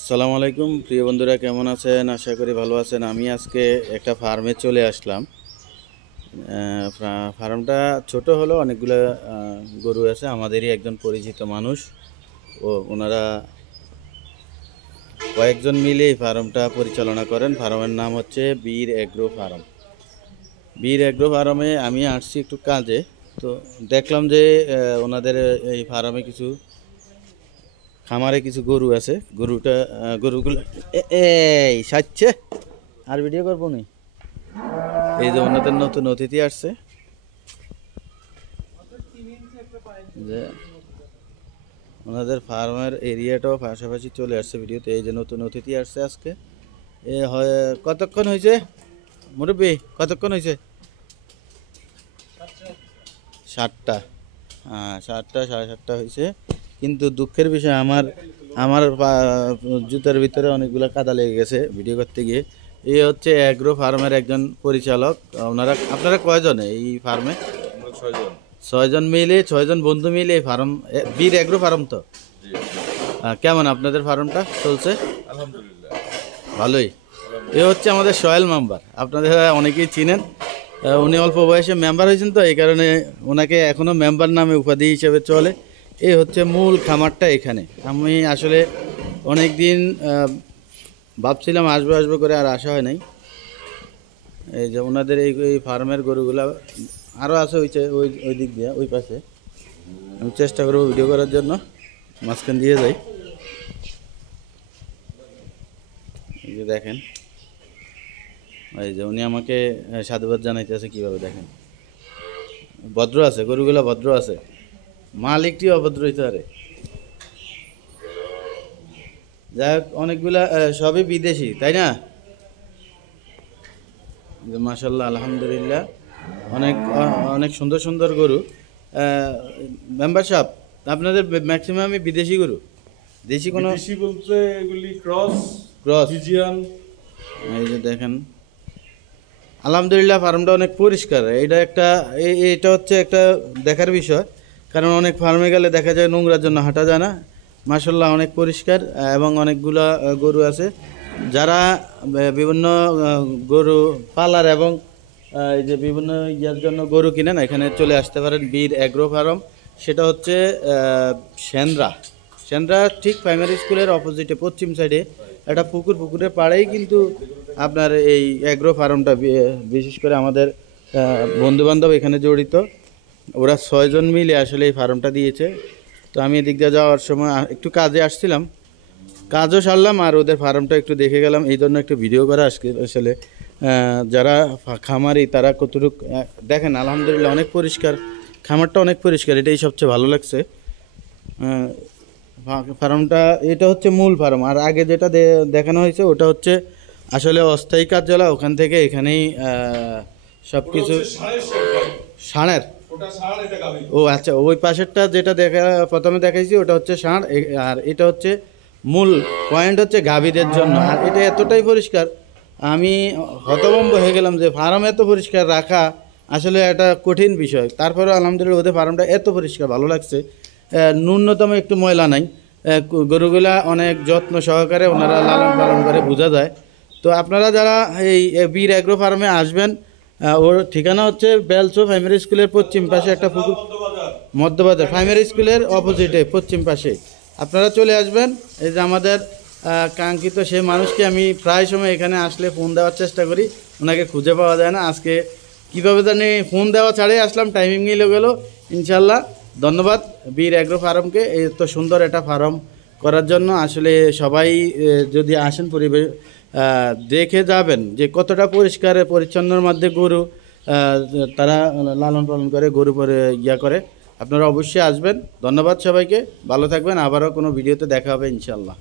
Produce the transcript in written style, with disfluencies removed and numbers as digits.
আসসালামু আলাইকুম প্রিয় বন্ধুরা, কেমন আছেন? আশা করি ভালো আছেন। আমি আজকে একটা ফার্মে চলে আসলাম। ফার্মটা ছোট হলো, অনেকগুলো গরু আছে। আমাদেরই একজন পরিচিত মানুষ, ওনারা কয়েকজন মিলে এই ফার্মটা পরিচালনা করেন। ফার্মের নাম হচ্ছে বীর এগ্রো ফার্ম। বীর এগ্রো ফার্মে আমি আসছি একটু কাজে, তো দেখলাম যে ওনাদের এই ফার্মে খামারে কিছু গরু আছে। গরুগুলো এই সাচ্ছে আর ভিডিও করবো নি। এই যে ওনাদের নতুন অতিথি আসছে, যে ওনাদের ফার্মের এরিয়াটাও পাশাপাশি চলে আসছে ভিডিওতে। এই যে নতুন অতিথি আসছে আজকে। এ হয় কতক্ষণ হয়েছে মুরব্বী? কতক্ষণ হয়েছে? 7টা। হ্যাঁ, 7টা, 7:30 হয়েছে। কিন্তু দুঃখের বিষয়, আমার আমার জুতার ভিতরে অনেকগুলো কাদা লেগে গেছে ভিডিও করতে গিয়ে। এই হচ্ছে অ্যাগ্রো ফার্মের একজন পরিচালক। আপনারা কয়জন এই ফার্মে? 6জন মিলে, 6জন বন্ধু মিলে এই ফার্ম, বীর অ্যাগ্রো ফার্ম। তো কেমন আপনাদের ফার্মটা চলছে? আলহামদুলিল্লাহ ভালোই। এ হচ্ছে আমাদের সোহেল মেম্বার, আপনাদের অনেকেই চিনেন। উনি অল্প বয়সে মেম্বার হয়েছেন, তো এই কারণে ওনাকে এখনও মেম্বার নামে উপাধি হিসেবে চলে। এই হচ্ছে মূল খামারটা এখানে। আমি আসলে অনেক দিন ভাবছিলাম আসবো আসবো করে, আর আসা হয় নাই। এই যে ওনাদের এই ফার্মের গরুগুলা আরও আছে, ওই দিক দিয়ে, ওই পাশে। আমি চেষ্টা করবো ভিডিও করার জন্য, মাঝখান দিয়ে যাই। এই যে দেখেন, এই যে উনি আমাকে সাধুবাদ জানাইতেছে কীভাবে, দেখেন ভদ্র আছে, গরুগুলা ভদ্র আছে, মালিকটি অভদ্র হইতে পারে। যাই হোক, অনেকগুলা সবই বিদেশি, তাই না? মাশাল্লাহ, আলহামদুলিল্লাহ, অনেক অনেক সুন্দর সুন্দর গরু। মেম্বারশিপ আপনাদের ম্যাক্সিমামই বিদেশি গরু? দেশি কোনো? দেশি বলতে এগুলি ক্রস ক্রস। ফিজিয়ান। এই যে দেখেন, আলহামদুলিল্লাহ ফার্মটা অনেক পরিষ্কার। এটা হচ্ছে একটা দেখার বিষয়, কারণ অনেক ফার্মে গেলে দেখা যায় নোংরার জন্য হাঁটা যায় না। মাশাল্লাহ অনেক পরিষ্কার, এবং অনেকগুলা গরু আছে। যারা বিভিন্ন গরু পালার এবং এই যে বিভিন্ন ইয়ার জন্য গরু কিনেন, এখানে চলে আসতে পারেন বীর অ্যাগ্রো ফার্ম। সেটা হচ্ছে সেন্দ্রা ঠিক প্রাইমারি স্কুলের অপোজিটে পশ্চিম সাইডে একটা পুকুরের পাড়েই কিন্তু আপনার এই অ্যাগ্রো ফার্মটা। বিশেষ করে আমাদের বন্ধুবান্ধব এখানে জড়িত, ওরা 6জন মিলে আসলে এই ফার্মটা দিয়েছে। তো আমি এদিক দিয়ে যাওয়ার সময় একটু কাজে আসছিলাম, কাজও সারলাম আর ওদের ফার্মটা একটু দেখে গেলাম। এই জন্য একটু ভিডিও করা আজকে। আসলে যারা খামারি তারা কতটুকু দেখেন, আলহামদুলিল্লাহ অনেক পরিষ্কার, খামারটা অনেক পরিষ্কার, এটাই সবচেয়ে ভালো লাগছে। ফার্মটা এটা হচ্ছে মূল ফার্ম, আর আগে যেটা দেখানো হয়েছে ওটা হচ্ছে আসলে অস্থায়ী কার্যালয়। ওখান থেকে এখানেই সব কিছু ষাঁড়ের। ও আচ্ছা, ওই পাশেরটা যেটা প্রথমে দেখাইছি ওটা হচ্ছে ষাঁড়, আর এটা হচ্ছে মূল পয়েন্ট হচ্ছে গাভীদের জন্য। আর এটা এতটাই পরিষ্কার, আমি হতভম্ব হয়ে গেলাম যে ফার্ম এত পরিষ্কার রাখা আসলে একটা কঠিন বিষয়। তারপরে আলহামদুলিল্লাহ ওদের ফার্মটা এত পরিষ্কার, ভালো লাগছে। ন্যূনতম একটু ময়লা নাই। গরুগুলা অনেক যত্ন সহকারে ওনারা লালন পালন করে, বোঝা যায়। তো আপনারা যারা এই বীর অ্যাগ্রো ফার্মে আসবেন, ওর ঠিকানা হচ্ছে বেলসো প্রাইমারি স্কুলের পশ্চিম পাশে একটা পুকুর, মধ্যবাজার প্রাইমারি স্কুলের অপোজিটে পশ্চিম পাশে আপনারা চলে আসবেন। এই যে আমাদের কাঙ্ক্ষিত সেই মানুষকে আমি প্রায় সময় এখানে আসলে ফোন দেওয়ার চেষ্টা করি, ওনাকে খুঁজে পাওয়া যায় না। আজকে কীভাবে জানি ফোন দেওয়া ছাড়াই আসলাম, টাইমিং মিলে গেল। ইনশাল্লাহ ধন্যবাদ বীর অ্যাগ্রো ফার্মকে এত সুন্দর একটা ফার্ম করার জন্য। আসলে সবাই যদি আসেন, পরিবেশ দেখে যাবেন যে কতটা পরিষ্কার পরিচ্ছন্নর মধ্যে গরু তারা লালন পালন করে, গরু পরে করে। আপনারা অবশ্যই আসবেন। ধন্যবাদ সবাইকে, ভালো থাকবেন। আবারও কোনো ভিডিওতে দেখা হবে ইনশাল্লাহ।